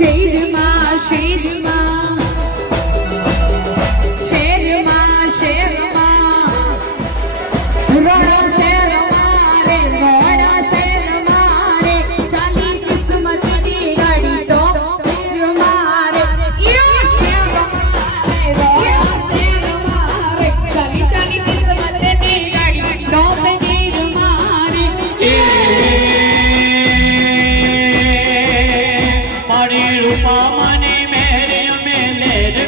શેરમાં શેરમાં. શેરમાં શેરમાં. રણ મને મેરે મેલે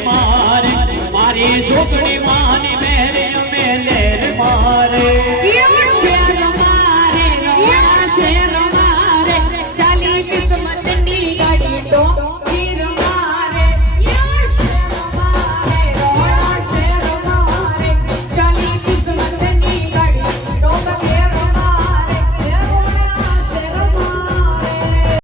મારી છોકરી માં